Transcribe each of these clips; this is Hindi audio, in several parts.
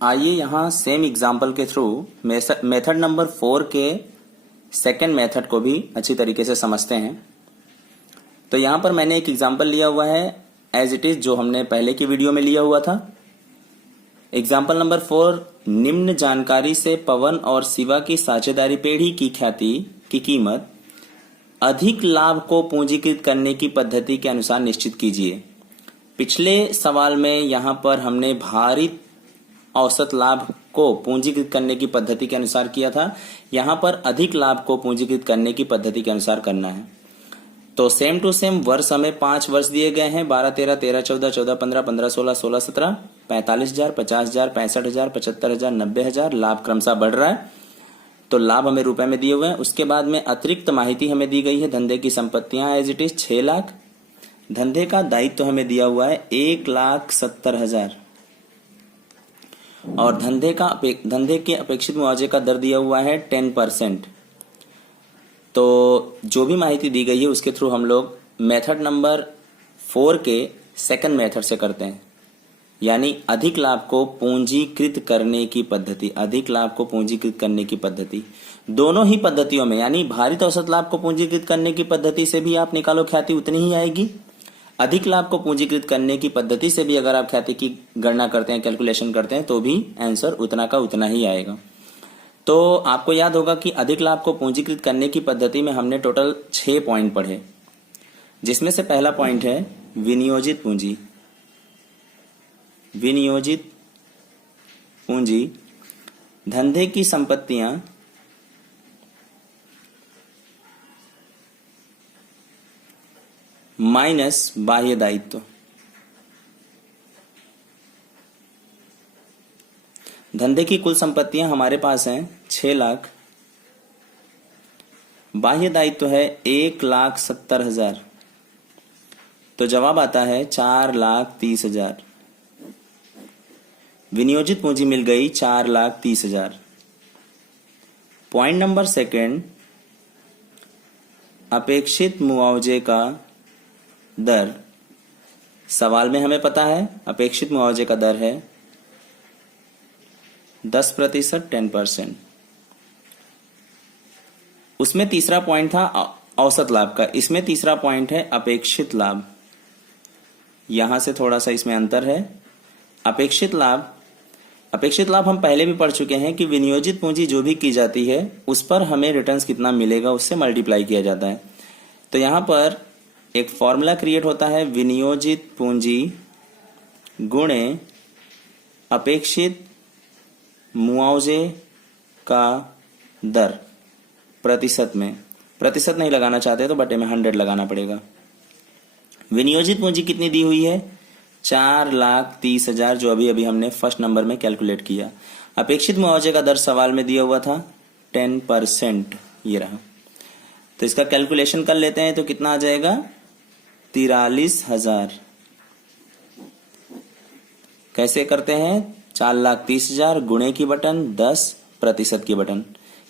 आइए यहाँ सेम एग्जाम्पल के थ्रू मेथड नंबर 4 के सेकंड मेथड को भी अच्छी तरीके से समझते हैं। तो यहाँ पर मैंने एक एग्जाम्पल लिया हुआ है एज इट इज, जो हमने पहले की वीडियो में लिया हुआ था। एग्जाम्पल नंबर 4, निम्न जानकारी से पवन और शिवा की साझेदारी पेढ़ी की ख्याति की कीमत अधिक लाभ को पूंजीकृत करने की पद्धति के अनुसार निश्चित कीजिए। पिछले सवाल में यहाँ पर हमने भारित औसत लाभ को पूंजीकृत करने की पद्धति के अनुसार किया था। यहाँ पर अधिक लाभ को पूंजीकृत करने की पद्धति के अनुसार करना है। तो सेम टू सेम वर्ष हमें 5 वर्ष दिए गए हैं, 12, 13, 13, 14, 14, 15, 15, 16, 16, 17, 45,000, 50,000, 65,000, 75,000, 90,000। लाभ क्रमशः बढ़ रहा है। तो लाभ हमें रुपए में दिए हुए हैं। उसके बाद में अतिरिक्त माहिती हमें दी गई है। धंधे की संपत्तियां एज इट इज 6 लाख। धंधे का दायित्व हमें दिया हुआ है 1,70,000 और धंधे के अपेक्षित मुआवजे का दर दिया हुआ है 10%। तो जो भी माहिती दी गई है उसके थ्रू हम लोग मेथड नंबर 4 के सेकंड मेथड से करते हैं, यानी अधिक लाभ को पूंजीकृत करने की पद्धति। अधिक लाभ को पूंजीकृत करने की पद्धति दोनों ही पद्धतियों में, यानी भारित औसत लाभ को पूंजीकृत करने की पद्धति से भी आप निकालो ख्याति उतनी ही आएगी। अधिक लाभ को पूंजीकृत करने की पद्धति से भी अगर आप ख्याति की गणना करते हैं, कैलकुलेशन करते हैं, तो भी आंसर उतना का उतना ही आएगा। तो आपको याद होगा कि अधिक लाभ को पूंजीकृत करने की पद्धति में हमने टोटल 6 पॉइंट पढ़े, जिसमें से पहला पॉइंट है विनियोजित पूंजी। विनियोजित पूंजी धंधे की संपत्तियां माइनस बाह्य दायित्व। धंधे की कुल संपत्तियां हमारे पास हैं 6 लाख, बाह्य दायित्व है 1,70,000। तो जवाब आता है 4,30,000। विनियोजित पूंजी मिल गई 4,30,000। पॉइंट नंबर सेकंड, अपेक्षित मुआवजे का दर। सवाल में हमें पता है अपेक्षित मुआवजे का दर है 10%, 10%। उसमें तीसरा पॉइंट था औसत लाभ का, इसमें तीसरा पॉइंट है अपेक्षित लाभ। यहां से थोड़ा सा इसमें अंतर है। अपेक्षित लाभ हम पहले भी पढ़ चुके हैं कि विनियोजित पूंजी जो भी की जाती है उस पर हमें रिटर्न्स कितना मिलेगा उससे मल्टीप्लाई किया जाता है। तो यहां पर एक फॉर्मूला क्रिएट होता है, विनियोजित पूंजी गुणे अपेक्षित मुआवजे का दर प्रतिशत में। प्रतिशत नहीं लगाना चाहते तो बटे में 100 लगाना पड़ेगा। विनियोजित पूंजी कितनी दी हुई है? 4,30,000, जो अभी अभी हमने फर्स्ट नंबर में कैलकुलेट किया। अपेक्षित मुआवजे का दर सवाल में दिया हुआ था 10%, ये रहा। तो इसका कैलकुलेशन कर लेते हैं तो कितना आ जाएगा? 43,000। कैसे करते हैं? 4,30,000 गुणे की बटन 10% की बटन,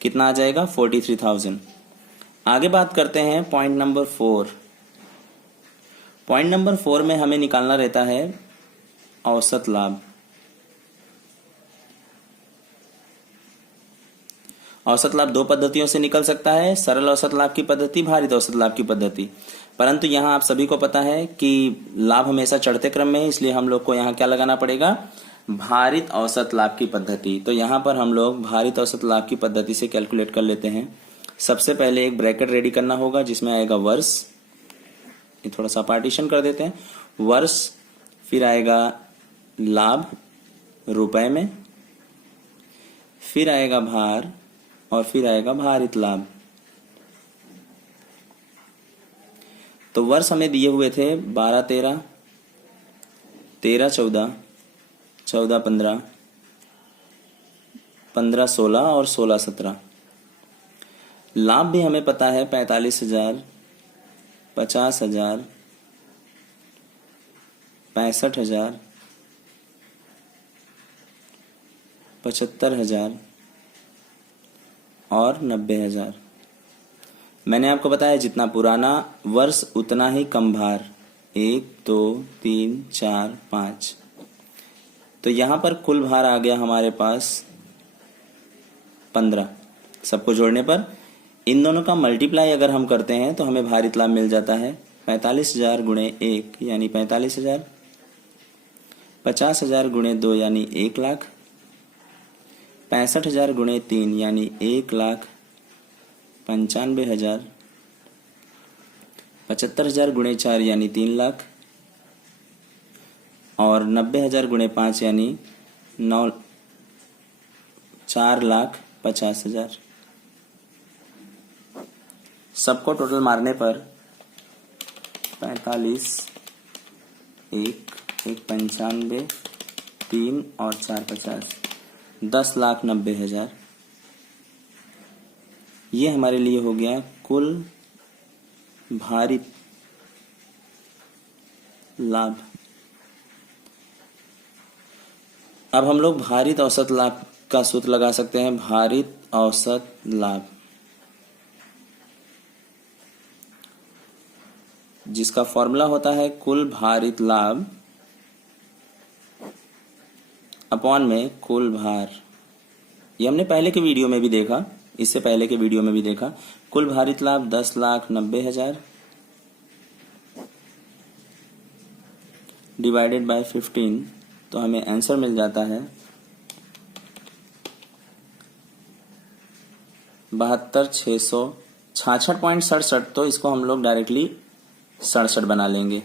कितना आ जाएगा? 43,000। आगे बात करते हैं पॉइंट नंबर 4। पॉइंट नंबर 4 में हमें निकालना रहता है औसत लाभ। औसत लाभ 2 पद्धतियों से निकल सकता है, सरल औसत लाभ की पद्धति, भारित औसत लाभ की पद्धति। परंतु यहां आप सभी को पता है कि लाभ हमेशा चढ़ते क्रम में है, इसलिए हम लोग को यहां क्या लगाना पड़ेगा? भारित औसत लाभ की पद्धति। तो यहां पर हम लोग भारित औसत लाभ की पद्धति से कैलकुलेट कर लेते हैं। सबसे पहले एक ब्रैकेट रेडी करना होगा जिसमें आएगा वर्ष, ये थोड़ा सा पार्टीशन कर देते हैं, वर्ष, फिर आएगा लाभ रुपए में, फिर आएगा भार और फिर आएगा भारित लाभ। तो वर्ष हमें दिए हुए थे 12, 13, 13, 14, 14, 15, 15, 16 और 16, 17। लाभ भी हमें पता है 45,000, 50,000, 65,000, 75,000 और 90,000। मैंने आपको बताया जितना पुराना वर्ष उतना ही कम भार। 1, 2, 3, 4, 5। तो यहां पर कुल भार आ गया हमारे पास 15। सबको जोड़ने पर इन दोनों का मल्टीप्लाई अगर हम करते हैं तो हमें भारित लाभ मिल जाता है 45,000 गुणे 1 यानी 45,000, 50,000 गुणे 2 यानी 1,00,000, 65,000 गुणे 3 यानी 1,95,000, 75,000 गुणे 4 यानी 3,00,000 और 90,000 गुणे 5 यानी 4,50,000। सबको टोटल मारने पर 45, 1, 1,95, 3 और 4, 50, 10,90,000। ये हमारे लिए हो गया कुल भारित लाभ। अब हम लोग भारित औसत लाभ का सूत्र लगा सकते हैं। भारित औसत लाभ जिसका फॉर्मूला होता है कुल भारित लाभ अपॉन में कुल भार। ये हमने पहले के वीडियो में भी देखा, इससे पहले के वीडियो में भी देखा। कुल भारित लाभ 10,90,000 डिवाइडेड बाय 15, तो हमें आंसर मिल जाता है 72,666.67। तो इसको हम लोग डायरेक्टली 67 बना लेंगे।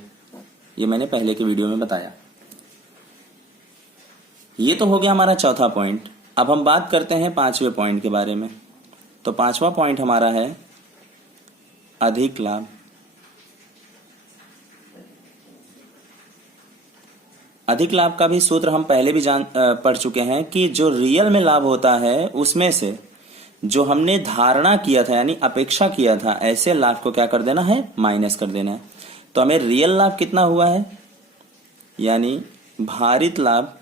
ये मैंने पहले के वीडियो में बताया। ये तो हो गया हमारा चौथा पॉइंट। अब हम बात करते हैं पांचवें पॉइंट के बारे में। तो पांचवा पॉइंट हमारा है अधिक लाभ। अधिक लाभ का भी सूत्र हम पहले भी पढ़ चुके हैं कि जो रियल में लाभ होता है उसमें से जो हमने धारणा किया था यानी अपेक्षा किया था ऐसे लाभ को क्या कर देना है, माइनस कर देना है। तो हमें रियल लाभ कितना हुआ है, यानी भारित लाभ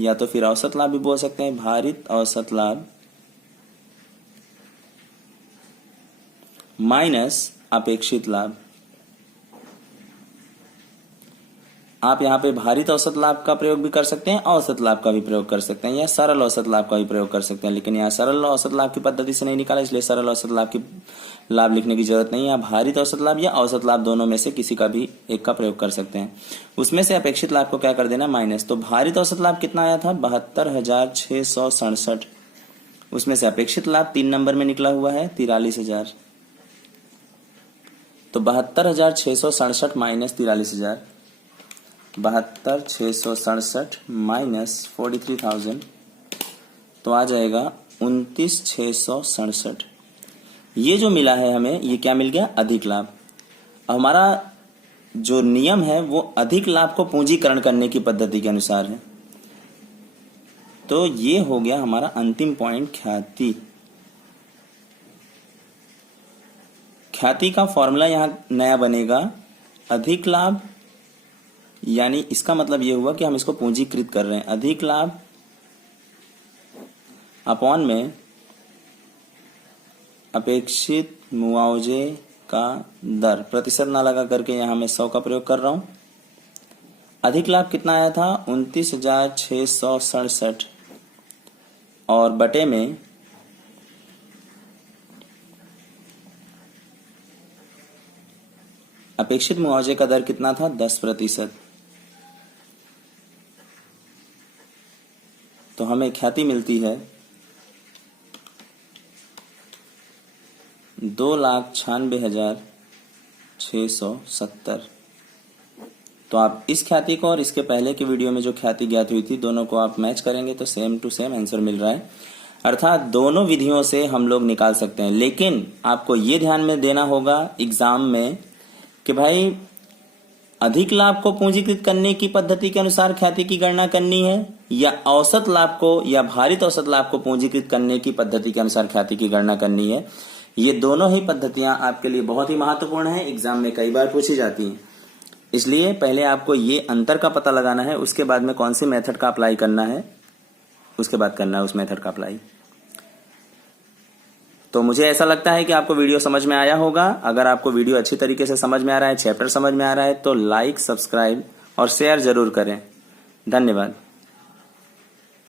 या तो फिर औसत लाभ भी बोल सकते हैं। भारित औसत लाभ माइनस अपेक्षित लाभ। आप यहाँ पे भारित औसत लाभ का प्रयोग भी कर सकते हैं, औसत लाभ का भी प्रयोग कर सकते हैं, या सरल औसत लाभ का भी प्रयोग कर सकते हैं। लेकिन यहाँ सरल औसत लाभ की पद्धति से नहीं निकाला, इसलिए सरल औसत लाभ की लाभ लिखने की जरूरत नहीं है। आप भारित औसत लाभ या औसत लाभ दोनों में से किसी का भी एक का प्रयोग कर सकते हैं। उसमें से अपेक्षित लाभ को क्या कर देना, माइनस। तो भारित औसत लाभ कितना आया था, 72,667। उसमें से अपेक्षित लाभ 3 नंबर में निकला हुआ है 43,000। तो 72,667 माइनस 43,000, 72,667 माइनस 43,000, तो आ जाएगा 29,667। ये जो मिला है हमें, ये क्या मिल गया, अधिक लाभ। हमारा जो नियम है वो अधिक लाभ को पूंजीकरण करने की पद्धति के अनुसार है। तो ये हो गया हमारा अंतिम पॉइंट, ख्याति। ख्याति का फॉर्मूला यहां नया बनेगा, अधिक लाभ, यानी इसका मतलब ये हुआ कि हम इसको पूंजीकृत कर रहे हैं। अधिक लाभ अपॉन में अपेक्षित मुआवजे का दर। प्रतिशत ना लगा करके यहां मैं 100 का प्रयोग कर रहा हूं। अधिक लाभ कितना आया था, 29,667 और बटे में अपेक्षित मुआवजे का दर कितना था, 10%। तो हमें ख्याति मिलती है 2,96,670। तो आप इस ख्याति को और इसके पहले के वीडियो में जो ख्याति ज्ञात हुई थी, दोनों को आप मैच करेंगे तो सेम टू सेम आंसर मिल रहा है। अर्थात दोनों विधियों से हम लोग निकाल सकते हैं। लेकिन आपको ये ध्यान में देना होगा एग्जाम में कि भाई अधिक लाभ को पूंजीकृत करने की पद्धति के अनुसार ख्याति की गणना करनी है, या औसत लाभ को या भारित औसत लाभ को पूंजीकृत करने की पद्धति के अनुसार ख्याति की गणना करनी है। ये दोनों ही पद्धतियां आपके लिए बहुत ही महत्वपूर्ण है, एग्जाम में कई बार पूछी जाती हैं। इसलिए पहले आपको ये अंतर का पता लगाना है, उसके बाद में कौन सी मेथड का अप्लाई करना है, उसके बाद करना है उस मेथड का अप्लाई। तो मुझे ऐसा लगता है कि आपको वीडियो समझ में आया होगा। अगर आपको वीडियो अच्छी तरीके से समझ में आ रहा है, चैप्टर समझ में आ रहा है, तो लाइक, सब्सक्राइब और शेयर जरूर करें। धन्यवाद।